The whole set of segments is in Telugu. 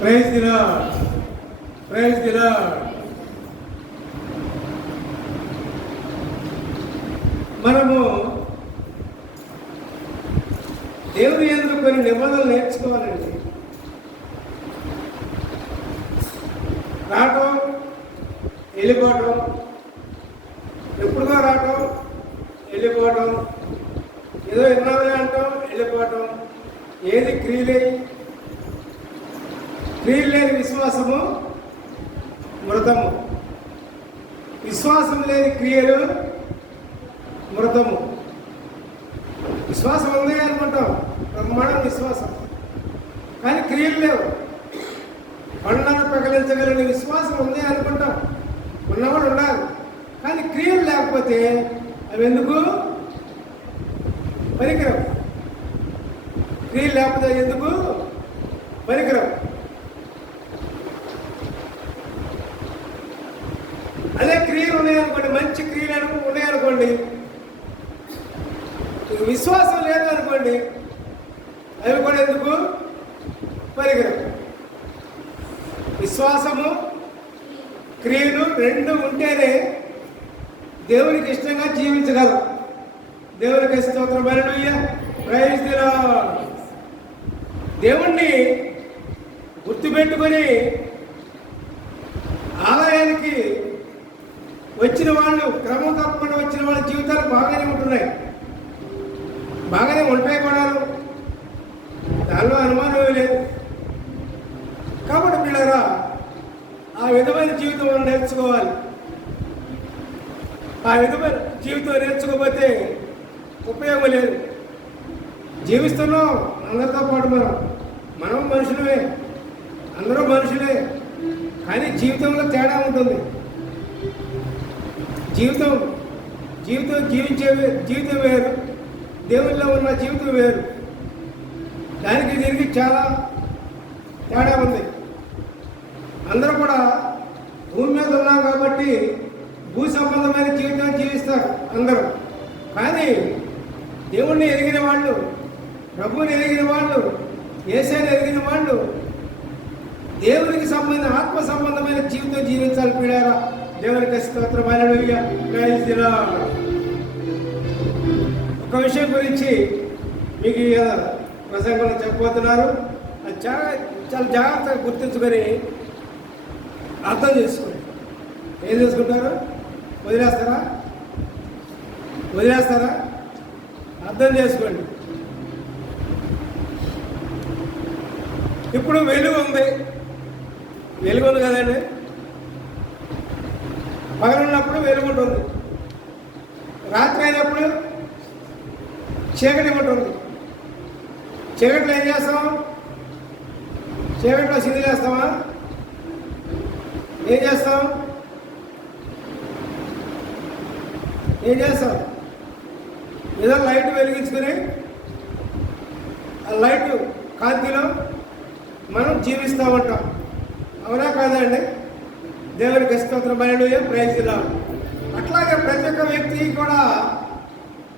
ప్రైజ్ దిరా ప్రైజ్ దిరా మనము దేవుని ఎందుకు కొన్ని నిబంధనలు నేర్చుకోవాలండి. రావటం వెళ్ళిపోవటం ఎప్పుడుగా రావటం వెళ్ళిపోవటం ఏదో విన్నామే అంటాం వెళ్ళిపోవటం ఏది క్రియలే క్రియలు లేని విశ్వాసము మృతము. విశ్వాసం లేని క్రియలు మృతము. విశ్వాసం ఉంది అనుకుంటాం. బ్రహ్మాండం విశ్వాసం. కానీ క్రియలు లేవు. పండ్లను ప్రకటించగలిగిన విశ్వాసం ఉంది అనుకుంటాం. ఉన్నవాడు ఉండాలి. కానీ క్రియలు లేకపోతే అవి ఎందుకు? పనికిరావు క్రియలు లేకపోతే ఎందుకు? పనికిరావు అదే క్రియలు ఉన్నాయనుకోండి మంచి క్రియలు అను- ఉన్నాయనుకోండి. విశ్వాసం లేదు అనుకోండి అవి కూడా ఎందుకు? పరిగరం విశ్వాసము క్రియలు రెండు ఉంటేనే దేవునికి ఇష్టంగా జీవించగలం. దేవునికి స్తోత్రం. హల్లెలూయా. ప్రైజ్ దేవుణ్ణి గుర్తుపెట్టుకొని ఆలయానికి వచ్చిన వాళ్ళు క్రమం తప్పకుండా వచ్చిన వాళ్ళ జీవితాలు బాగానే ఉంటున్నాయి. బాగానే ఉంటాయి కూడా దానిలో అనుమానం లేదు. కాబట్టి పిల్లరా ఆ విధమైన జీవితం మనం నేర్చుకోవాలి. ఆ విధమైన జీవితం నేర్చుకోకపోతే ఉపయోగం లేదు. జీవిస్తున్నాం అందరితో పాటు మనం. మనం మనుషులమే. అందరూ మనుషులే. కానీ జీవితంలో తేడా ఉంటుంది. జీవితం జీవితం జీవించే జీవితం వేరు. దేవుల్లో ఉన్న జీవితం వేరు. దానికి దీనికి చాలా తేడా ఉంది. అందరూ కూడా భూమి మీద ఉన్నాం కాబట్టి భూ సంబంధమైన జీవితం జీవిస్తారు అందరూ. కానీ దేవుణ్ణి ఎదిగిన వాళ్ళు ప్రభువుని ఎదిగిన వాళ్ళు ఏసైని ఎదిగిన వాళ్ళు దేవునికి సంబంధించిన ఆత్మ సంబంధమైన జీవితం జీవించాలి పీడారా దేవునికి స్తోత్రం ప్రైజ్ ఒక విషయం గురించి మీకు ప్రసంగంలో చెప్పబోతున్నారు. అది చాలా చాలా జాగ్రత్తగా గుర్తించుకొని అర్థం చేసుకోండి. ఏం చేసుకుంటారు? వదిలేస్తారా? వదిలేస్తారా? అర్థం చేసుకోండి. ఇప్పుడు వెలుగు ఉంది. వెలుగు ఉంది కదండి. పగలున్నప్పుడు వెలుగుంటుంది. రాత్రి అయినప్పుడు చీకటి ఉంటుంది చీకట్లో ఏం చేస్తాం చీకట్లో సిద్ధి చేస్తామా ఏం చేస్తాం ఏం చేస్తాం ఏదో లైట్ వెలిగించుకుని ఆ లైట్ కాంతిలో మనం జీవిస్తూ ఉంటాం అవునా కాదండి దేవునికి స్తోత్రం బయలుయ ప్రైజ్లా అట్లాగే ప్రతి ఒక్క వ్యక్తి కూడా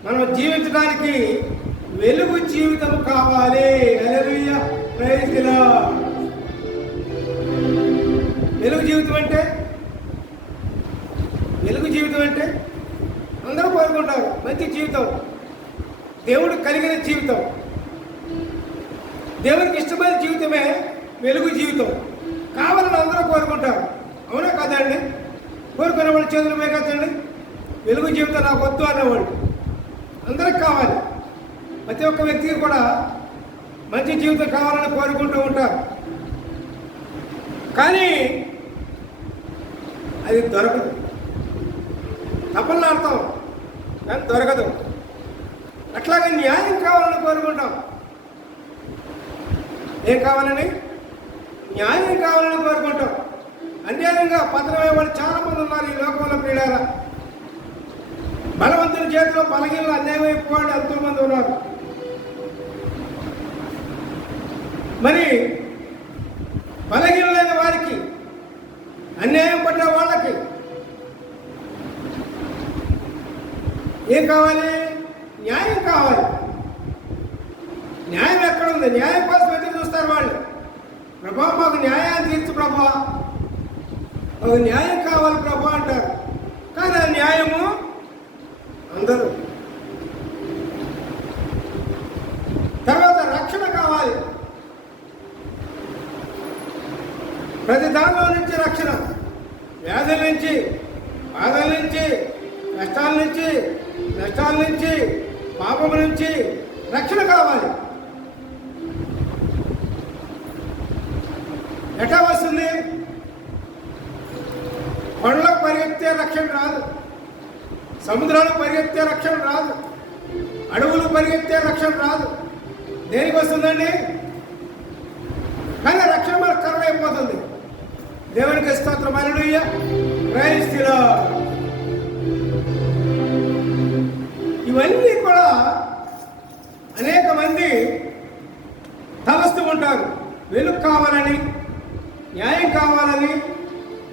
మనం జీవించడానికి వెలుగు జీవితం కావాలి. హల్లెలూయా వెలుగు జీవితం అంటే? వెలుగు జీవితం అంటే? అందరూ కోరుకుంటారు మంచి జీవితం. దేవుడు కలిగిన జీవితం. దేవునికి ఇష్టమైన జీవితమే వెలుగు జీవితం. అవునా కదండి కోరుకునే వాళ్ళు చేతులు మేకెత్తండి. వెలుగు జీవితం నాకు వద్దు అనేవాళ్ళు. అందరికి కావాలి. ప్రతి ఒక్క వ్యక్తికి కూడా మంచి జీవితం కావాలని కోరుకుంటూ ఉంటారు. కానీ అది దొరకదు. తపలాడతాం కానీ దొరకదు. అట్లాగే న్యాయం కావాలని కోరుకుంటాం. ఏం కావాలని? న్యాయం కావాలని కోరుకుంటాం. అన్యాయంగా పతనమే చాలా మంది ఉన్నారు ఈ లోకంలో ప్రియులారా. బలవంతుని చేతిలో బలహీనలు అన్యాయం అయిపోవాడు ఎంతో మంది ఉన్నారు. మరి బలహీనమైన వారికి అన్యాయం పడ్డ వాళ్ళకి ఏం కావాలి న్యాయం కావాలి న్యాయం ఎక్కడ ఉంది న్యాయం కోసం ఎదురు చూస్తారు వాళ్ళు ప్రభా మాకు న్యాయం ప్రభా ఒక న్యాయం కావాలి ప్రభా అంటారు కానీ ఆ న్యాయము అందరూ తర్వాత రక్షణ కావాలి ప్రతి దానిలో నుంచి రక్షణ వ్యాధుల నుంచి బాధల నుంచి కష్టాల నుంచి నష్టాల నుంచి పాపం నుంచి రక్షణ కావాలి. ఎట్లా వస్తుంది? కొండలకు పరిగెత్తే రక్షణ రాదు. సముద్రాలకు పరిగెత్తే రక్షణ రాదు. అడవులు పరిగెత్తే రక్షణ రాదు. దేనికి వస్తుందండి? కానీ రక్షణ మనకు కరువైపోతుంది. దేవునికి స్తోత్రం. అలలుయ్య క్రైస్తులో ఇవన్నీ కూడా అనేక మంది తలస్తూ ఉంటారు. వెలుగు కావాలని న్యాయం కావాలని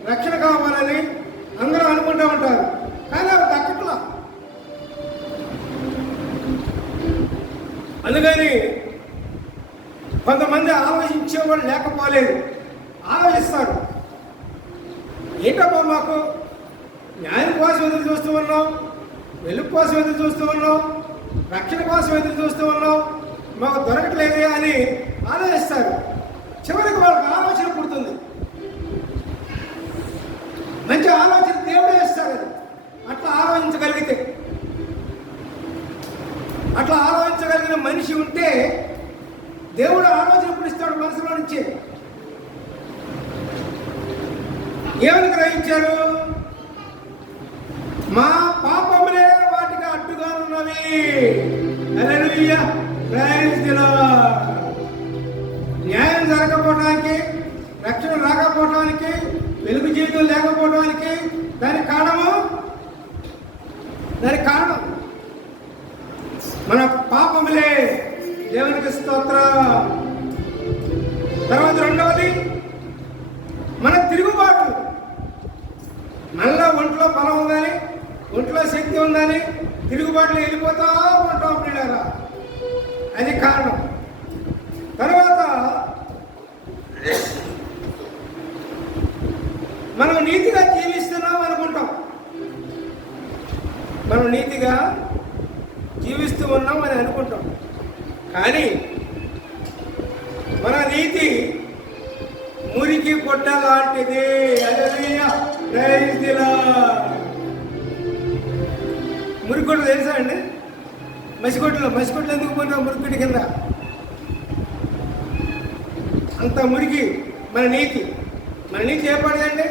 రక్షణ కావాలని అందరూ అనుకుంటూ ఉంటారు. కానీ అవి దక్కట్లా అందుకని కొంతమంది ఆలోచించేవాళ్ళు లేకపోలేదు. ఆలోచిస్తారు. ఏంటమ్మా మాకు న్యాయం కోసం ఎదురు చూస్తూ ఉన్నాం? వెలుగు కోసం ఎదురు చూస్తూ ఉన్నాం రక్షణ కోసం ఎదురు చూస్తూ ఉన్నాం. మాకు దొరకట్లేదే అని ఆలోచిస్తారు చివరికి వాళ్ళకి ఆలోచన పుడుతుంది. మంచి ఆలోచన దేవుడే ఇస్తారు అది. అట్లా ఆలోచించగలిగితే అట్లా ఆలోచించగలిగిన మనిషి ఉంటే దేవుడు ఆలోచన పుడిస్తాడు మనసులో నుంచి. ఏమని గ్రహించారు? మా పాప న్యాయం జరగకపోవడానికి రక్షణ రాకపోవడానికి వెలుగు జీవితం లేకపోవడానికి దానికి కారణము? దానికి కారణం? మన పాపములే. దేవునికి స్తోత్ర. తర్వాత రెండవది మన తిరుగుబాటు. మళ్ళా ఒంట్లో బలం ఉందని ఒంట్లో శక్తి ఉందని తిరుగుబాటులో వెళ్ళిపోతా ఉంటాం పిల్లరా అది కారణం. తర్వాత మనం నీతిగా జీవిస్తున్నాం అనుకుంటాం. మనం నీతిగా జీవిస్తూ ఉన్నాం అని అనుకుంటాం. కానీ మన నీతి మురికి పొట్ట లాంటిది. హల్లెలూయా. ప్రైజ్ తెలుసా అండి? మసికొట్టులో మసికొట్లు ఎందుకు పోయినా మురికొట్టు కింద? అంత మురికి మన నీతి. మన నీతి ఏ అండి?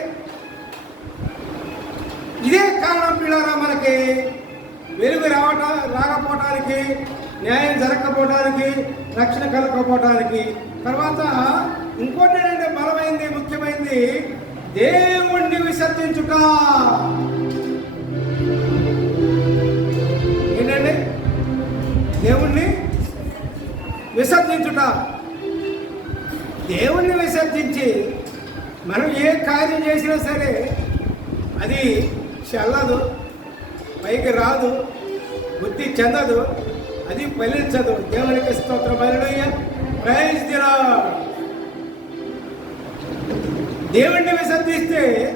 ఇదే కారణం పిల్లరా మనకి వెలుగు రావటం రాకపోవటానికి న్యాయం జరగకపోవటానికి రక్షణ కలగకపోవటానికి. తర్వాత ఇంకోటి ఏంటంటే బలమైంది ముఖ్యమైనది దేవుణ్ణి విసర్జించుట. దేవుణ్ణి విసర్జించుట. దేవుణ్ణి విసర్జించి మనం ఏ కార్యం చేసినా సరే అది చల్లదు పైకి రాదు బుద్ధి చెందదు అది ఫలించదు. దేవునికి స్తోత్రం. హల్లెలూయా. ప్రైజ్ ది దేవుణ్ణి విసర్జిస్తే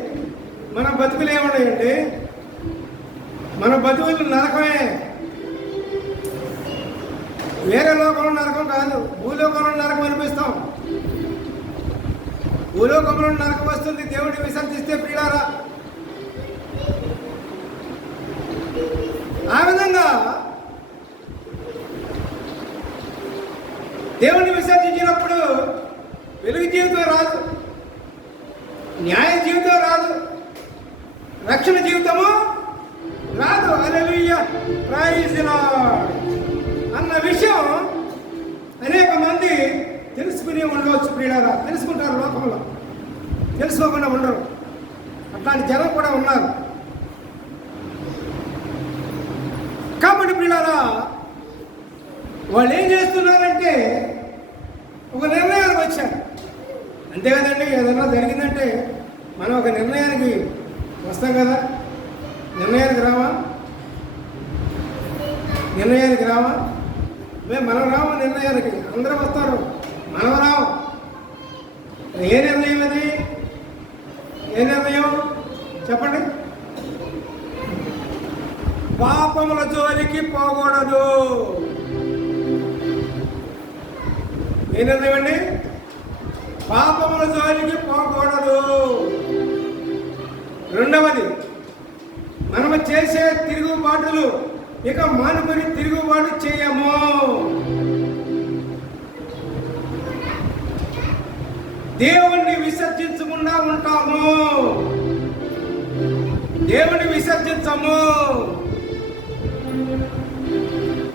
మన బతుకులు ఏమున్నాయండి? మన బతుకులు నరకమే. వేరే లోకంలో నరకం కాదు. భూలోకంలో నరకం అనిపిస్తాం. భూలోకంలో నరకం వస్తుంది. దేవుడిని విసర్జిస్తే ప్రియారా ఆ విధంగా దేవుని విసర్జించినప్పుడు వెలుగు జీవితం రాదు. న్యాయ జీవితం రాదు. రక్షణ జీవితము రాదు. అలెలుయ్య ప్రైజ్ ది విషయం అనేక మంది తెలుసుకుని ఉండవచ్చు ప్రియులారా. తెలుసుకుంటారు లోకంలో. తెలుసుకోకుండా ఉండరు. అట్లాంటి జనం కూడా ఉన్నారు. కాబట్టి ప్రియులారా వాళ్ళు ఏం చేస్తున్నారంటే ఒక నిర్ణయానికి వచ్చారు. అంతే కదండి ఏదైనా జరిగిందంటే మనం ఒక నిర్ణయానికి వస్తాం కదా? నిర్ణయానికి రావా? నిర్ణయానికి రావా? మేము మనం రాము నిర్ణయానికి అందరూ వస్తారు. మనం రాము ఏ నిర్ణయం అది ఏ నిర్ణయం? చెప్పండి. పాపముల జోలికి పోకూడదు. ఏ నిర్ణయం అండి? పాపముల జోలికి పోకూడదు. రెండవది మనము చేసే తిరుగుబాటులు ఇక మానుకొని తిరుగుబాటు చేయము. దేవుణ్ణి విసర్జించకుండా ఉంటాము. దేవుని విసర్జించము.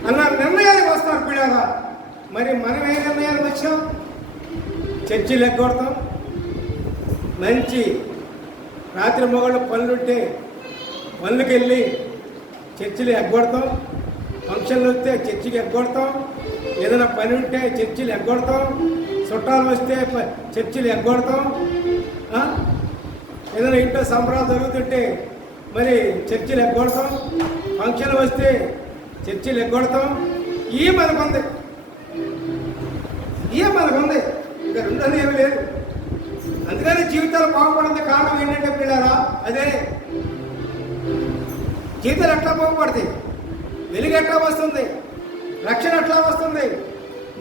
అన్న నిర్ణయానికి వస్తారు పిల్లగా. మరి మనం ఏ నిర్ణయానికి వచ్చాం? చర్చిలు ఎగ్గొడతాం. మంచి రాత్రి మొగళ్ళు పనులుంటే పనులకు వెళ్ళి చర్చిలు ఎగ్గొడతాం. ఫంక్షన్లు వస్తే చర్చికి ఎగ్గొడతాం. ఏదైనా పని ఉంటే చర్చిలు ఎగ్గొడతాం. చుట్టాలు వస్తే చర్చిలు ఎగ్గొడతాం. ఏదైనా ఇంట్లో సంబరాలు జరుగుతుంటే మరి చర్చిలు ఎగ్గొడతాం. ఫంక్షన్లు వస్తే చర్చిలు ఎగ్గొడతాం. ఈ మనకుంది ఈ మనకుంది ఇంకా రెండోది ఏమి లేదు. అందుకని జీవితాలు బాగుపడింది కారణం ఏంటంటే పిల్లరా అదే గీతలు ఎట్లా బాగుపడతాయి వెలుగు ఎట్లా వస్తుంది? రక్షణ ఎట్లా వస్తుంది?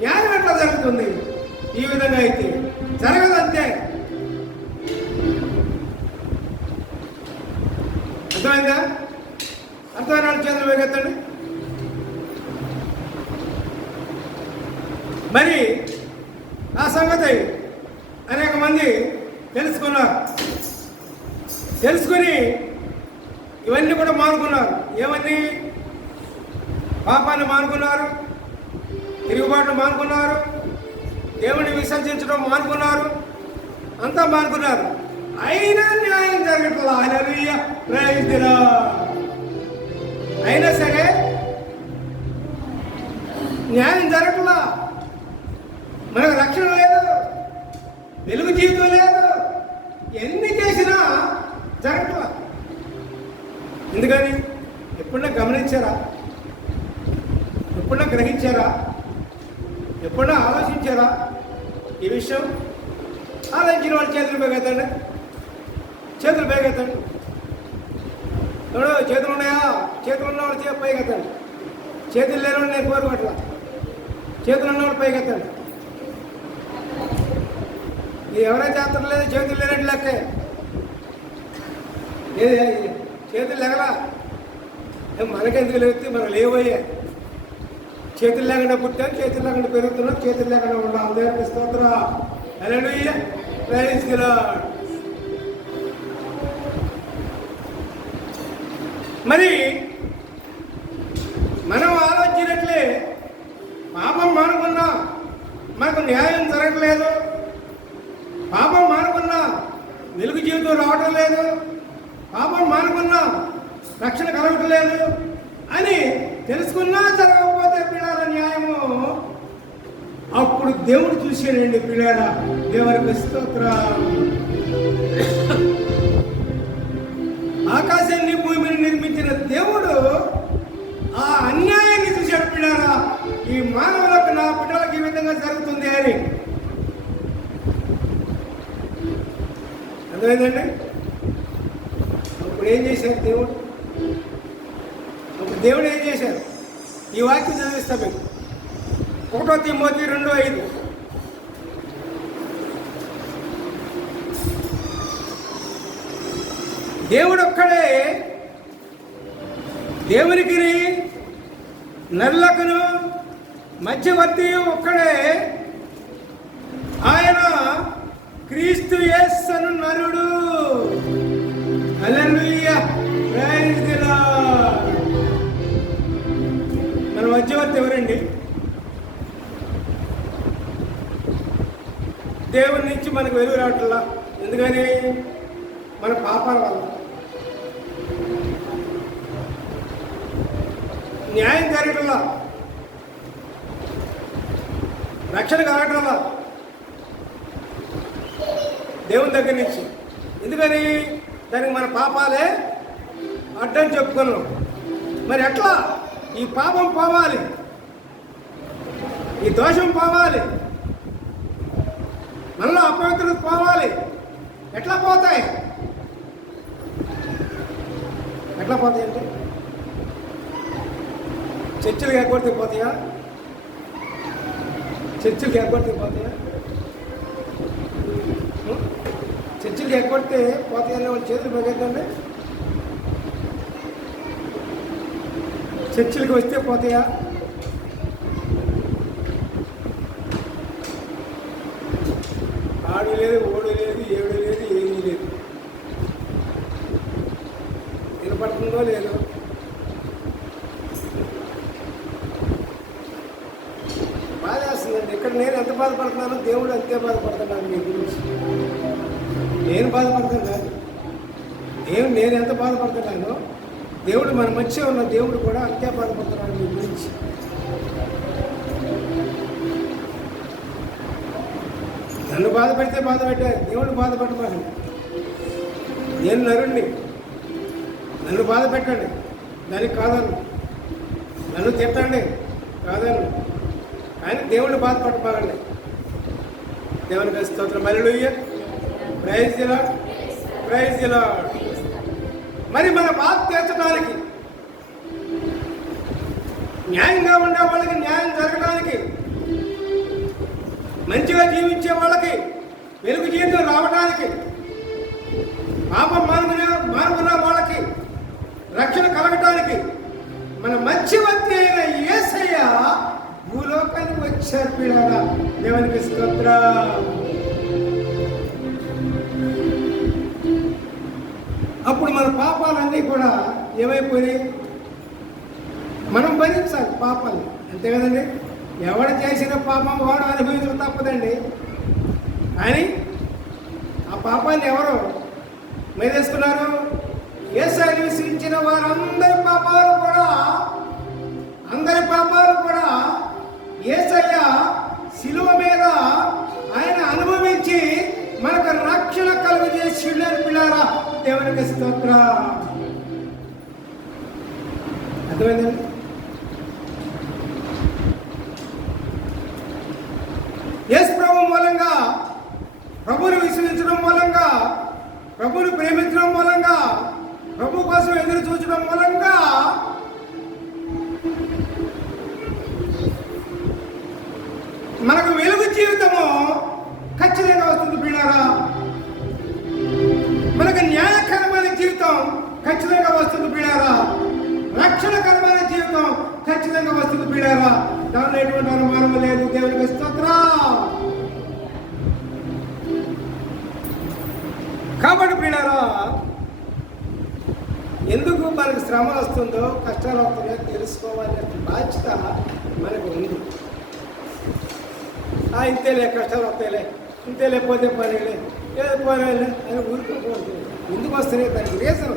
న్యాయం ఎట్లా జరుగుతుంది? ఈ విధంగా అయితే జరగదంతే. అర్థమైందా? అర్థమైన చేతులు వేగెత్తండి. మరి ఆ సంగతి అనేక మంది తెలుసుకున్నారు. తెలుసుకుని ఇవన్నీ కూడా మానుకున్నారు. ఏమన్నీ? పాపాన్ని మానుకున్నారు తిరుగుబాట్లు మానుకున్నారు దేవుని విసర్జించడం మానుకున్నారు అంతా మానుకున్నారు. అయినా న్యాయం జరగట్లా హల్లెలూయా. అయినా సరే న్యాయం జరగట్లా. మనకు రక్షణ లేదు వెలుగు జీవితం లేదు. ఎన్ని చేసినా జరగట్లా. ఎందుకని? ఎప్పుడన్నా గమనించారా? ఎప్పుడన్నా గ్రహించారా? ఎప్పుడన్నా ఆలోచించారా? ఈ విషయం? ఆలోచించిన వాళ్ళు చేతులు బేగెత్తండి. చేతులు బేగెత్తండి. ఎవడు చేతులు ఉన్నాయా? చేతులు ఉన్నవాడు చే పైకెత్తండి. చేతులు లేనివాడు నేను కోరు అట్లా. చేతులు ఉన్నవాడు పైకెత్తండి. ఇది ఎవరైతే చేస్తారు లేదు చేతులు లేనట్టు లెక్కే. ఏది చేతులు లెగలా మనకెందుకు లేకపోతే మనం లేవయ్యా. చేతులు లేకుండా పుట్టాం చేతులు లేకుండా పెరుగుతున్నాం చేతులు లేకుండా ఉన్నాం. దేవునికి స్తోత్ర. హల్లెలూయా ప్రైజ్ ది లార్డ్ మరి మనం ఆలోచించినట్లే పాపం మానుకున్నా మనకు న్యాయం జరగట్లేదు. పాపం మానుకున్నా వెలుగు జీవితం రావటం లేదు. పాపం మానుకున్నా. రక్షణ కలగట్లేదు అని తెలుసుకున్నా జరగకపోతే పిల్లల న్యాయము. అప్పుడు దేవుడు చూసాడండి పిల్లల దేవునికి స్తోత్ర. ఆకాశాన్ని భూమిని నిర్మించిన దేవుడు ఆ అన్యాయాన్ని చూశాడు పిల్లరా ఈ మానవులకు నా బిడ్డలకు ఈ విధంగా జరుగుతుంది అని. అర్థమైందండి? అప్పుడు ఏం చేశారు దేవుడు? అప్పుడు దేవుడు ఏం చేశారు? ఈ వాక్యం చదివిస్తా మీకు. ఒకటో తిమ్మోతి రెండు ఐదు. దేవుడు ఒక్కడే దేవునికి నరులకును మధ్యవర్తి ఒక్కడే. ఆయన క్రీస్తు యేస్సను నరుడు. హల్లెలూయా. మధ్యవర్తి ఎవరండి? దేవుని నుంచి మనకు వెలుగు రావట్లా? ఎందుకని? మన పాపాల వల్ల. న్యాయం జరగటంలా? రక్షణ కలగటంలా దేవుని దగ్గర నుంచి. ఎందుకని? దానికి మన పాపాలే అడ్డం చెప్పుకున్నాం. మరి ఎట్లా? ఈ పాపం పోవాలి. ఈ దోషం పోవాలి. మనలో అపవిత్రత పోవాలి. ఎట్లా పోతాయి? ఎట్లా పోతాయి అంటే? చర్చలు ఎగ్గొడితే పోతాయా? చర్చలు ఎగ్గొడితే పోతాయా? చర్చలు ఎగ్గొడితే పోతాయని వాళ్ళు చేతులు పెరగద్దండి చర్చిలకు వస్తే పోతాయా ఆడు లేదు ఓడు లేదు ఏడు లేదు ఏమీ లేదు వినపడుతుందో లేదో బాధ వేస్తుందండి ఇక్కడ నేను ఎంత బాధపడుతున్నానో దేవుడు అంతే బాధపడుతున్నాను మీ గురించి నేను బాధపడతాను కాదు దేవుడు నేను ఎంత బాధపడుతున్నానో దేవుడు మన మధ్య ఉన్న దేవుడు కూడా అంతే బాధపడుతున్నాడు మీ గురించి నన్ను బాధ పెడితే బాధ పెట్టా దేవుడు నేను నరుణ్ణి నన్ను బాధ పెట్టండి. దానికి కాదను. నన్ను తిట్టండి. కాదను. కానీ దేవుడిని బాధపడమాకండి దేవునికి స్తోత్రం. మరలుయ్య ప్రైజ్ ఇలా ప్రైజ్ ఇలా మరి మన బాధ తీర్చడానికి న్యాయంగా ఉండే వాళ్ళకి న్యాయం జరగడానికి మంచిగా జీవించే వాళ్ళకి వెలుగు జీవితం రావడానికి పాపం మానుకున్న మానుకున్న వాళ్ళకి రక్షణ కలగటానికి మన మధ్యవర్తి అయిన యేసయ్య భూలోకానికి వచ్చారు పిల్లల. దేవునికి స్తోత్ర. అప్పుడు మన పాపాలన్నీ కూడా ఏమైపోయినాయి? మనం భరించాలి పాపాలు అంతే కదండి? ఎవడు చేసిన పాపం వాడు అనుభవించడం తప్పదండి. కానీ ఆ పాపాన్ని ఎవరు మీరేసుకున్నారు ఏసారి నివసించిన వారందరి పాపాలు కూడా అందరి పాపాలు కూడా ఏసయ్య శిలువ మీద ఆయన అనుభవించి మనకు రక్షణ కలుగు చేసి పిల్లారా దేవునికి స్తోత్ర. అర్థమైందండి యేసు ప్రభు మూలంగా ప్రభుని విశ్వసించడం మూలంగా ప్రభుని ప్రేమించడం మూలంగా ప్రభు కోసం ఎదురు చూచడం మూలంగా మనకు వెలుగు జీవితము ఖచ్చితంగా వస్తుంది పిల్లారా మనకు న్యాయకరమైన జీవితం ఖచ్చితంగా వస్తుంది పిల్లారా రక్షణకరమైన జీవితం ఖచ్చితంగా వస్తుంది పిల్లారా దానిలో ఎటువంటి అనుమానం లేదు. దేవునికి స్తోత్రం. కాబట్టి ప్రియులారా. ఎందుకు మనకు శ్రమ వస్తుందో కష్టాలు వస్తుందో తెలుసుకోవాలనే బాధ్యత మనకు ఉంది. ఆ ఇంతేలే కష్టాలు వస్తాయిలే ఇంతేలే పోతే పనిలే ఏదో పోలేలే అని ఊరుకోకూడదు ఎందుకు వస్తున్నాయి? దానికి రీజన్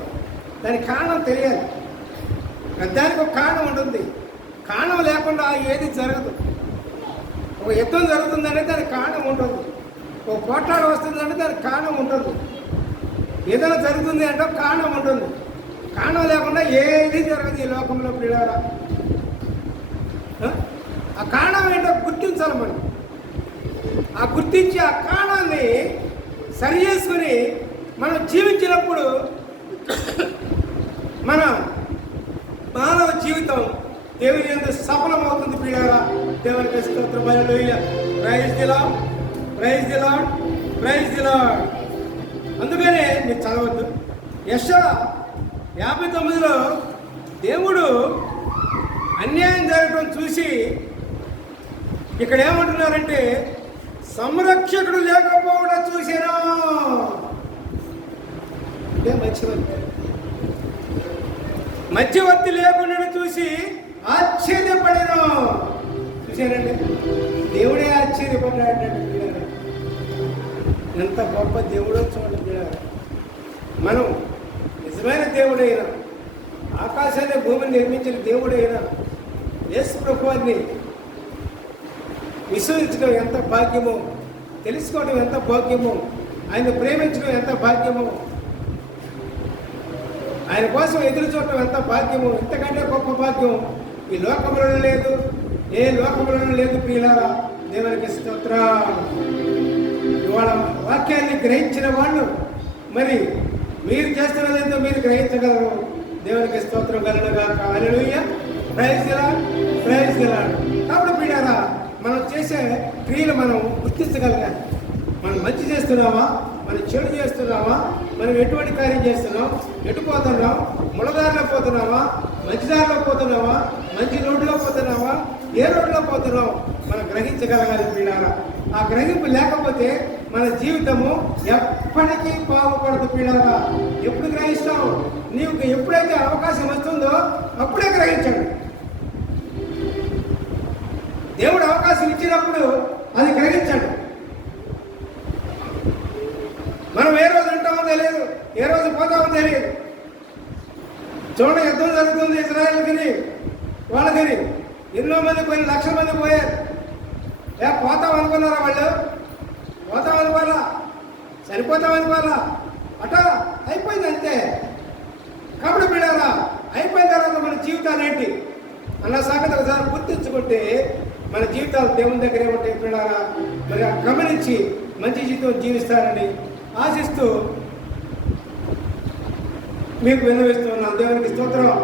దానికి కారణం తెలియాలి. దానికి ఒక కారణం ఉంటుంది. కారణం లేకుండా ఏది జరగదు. ఒక యుద్ధం జరుగుతుందంటే దానికి కారణం ఉంటుంది ఒక పోట్లాడ వస్తుందంటే దానికి కారణం ఉంటుంది ఏదైనా జరుగుతుంది అంటే కారణం ఉంటుంది. కారణం లేకుండా ఏది జరగదు ఈ లోకంలో పిల్లరా? ఆ? కారణం ఏంటో గుర్తించాలి మనం. ఆ గుర్తించి ఆ కారణాన్ని సరి చేసుకుని మనం జీవించినప్పుడు మన మానవ జీవితం దేవుని ఎంత సఫలమవుతుంది పిల్లరా? దేవునికి స్తోత్రం. Hallelujah praise the Lord praise the Lord praise the Lord అందుకనే మీరు చదవద్దు. యశ యాభై తొమ్మిదిలో దేవుడు అన్యాయం జరగడం చూసి ఇక్కడ ఏమంటున్నారంటే సంరక్షకుడు లేకపోవడం చూసాను అంటే మధ్యవర్తి? మధ్యవర్తి లేకుండా చూసి ఆశ్చర్యపడిన. చూశారండి? దేవుడే ఆశ్చర్యపడ్డాడు ఎంత గొప్ప దేవుడో చూడండి. మనం నిజమైన దేవుడైన ఆకాశాన్ని భూమిని నిర్మించిన దేవుడైన యేసు ప్రభువాన్ని విశ్వసించడం ఎంత భాగ్యమో తెలుసుకోవడం ఎంత భాగ్యమో ఆయన ప్రేమించడం ఎంత భాగ్యమో ఆయన కోసం ఎదురు చూడటం ఎంత భాగ్యమో ఇంతకంటే గొప్ప భాగ్యం ఈ లోకంలో లేదు. ఏ లోకంలో లేదు ప్రియులారా దేవునికి స్తోత్రం. ఇవాళ వాక్యాన్ని గ్రహించిన వాళ్ళు మరి మీరు చేస్తున్నదేంటో మీరు గ్రహించగలరు. దేవునికి స్తోత్రం కలుగుగా hallelujah praise the Lord praise the Lord కాబట్టి బిడారా మనం చేసే క్రియలు మనం గుర్తించగలగాలి. మనం మంచి చేస్తున్నామా? మనం చెడు చేస్తున్నామా? మనం ఎటువంటి కార్యం చేస్తున్నాం? ఎటు పోతున్నాం? ముళదారిలో పోతున్నామా? మంచి దారిలో పోతున్నావా మంచి రోడ్డులో పోతున్నావా ఏ రోడ్లో పోతున్నాం? మనం గ్రహించగలగాలి బిడారా ఆ గ్రహింపు లేకపోతే మన జీవితము ఎప్పటికీ బాగుపడదు పీడారా ఎప్పుడు గ్రహిస్తావు? నీకు ఎప్పుడైతే అవకాశం వస్తుందో అప్పుడే గ్రహించండి. దేవుడు అవకాశం ఇచ్చినప్పుడు అది గ్రహించండి. మనం ఏ రోజు ఉంటామో తెలియదు ఏ రోజు పోతామో తెలియదు. చూడండి యుద్ధం జరుగుతుంది ఇజ్రాయెల్కి వాళ్ళకి ఎన్నో మంది పోయిన లక్షల మంది పోయారు. ఏ పోతాం అనుకున్నారా వాళ్ళు? పోతామని అనుకోవాలా సరిపోతాం అనుకోవాలా అట అయిపోయింది అంతే. కాబట్టి బిడ్డారా అయిపోయిన తర్వాత మన జీవితాలు ఏంటి? అన్న సంగతి ఒకసారి గుర్తించుకుంటే మన జీవితాలు దేవుని దగ్గర ఏమంటే బిడ్డారా? మరి ఆ గమనించి మంచి జీవితం జీవిస్తారని ఆశిస్తూ మీకు విన్నవిస్తున్నాను దేవునికి స్తోత్రం.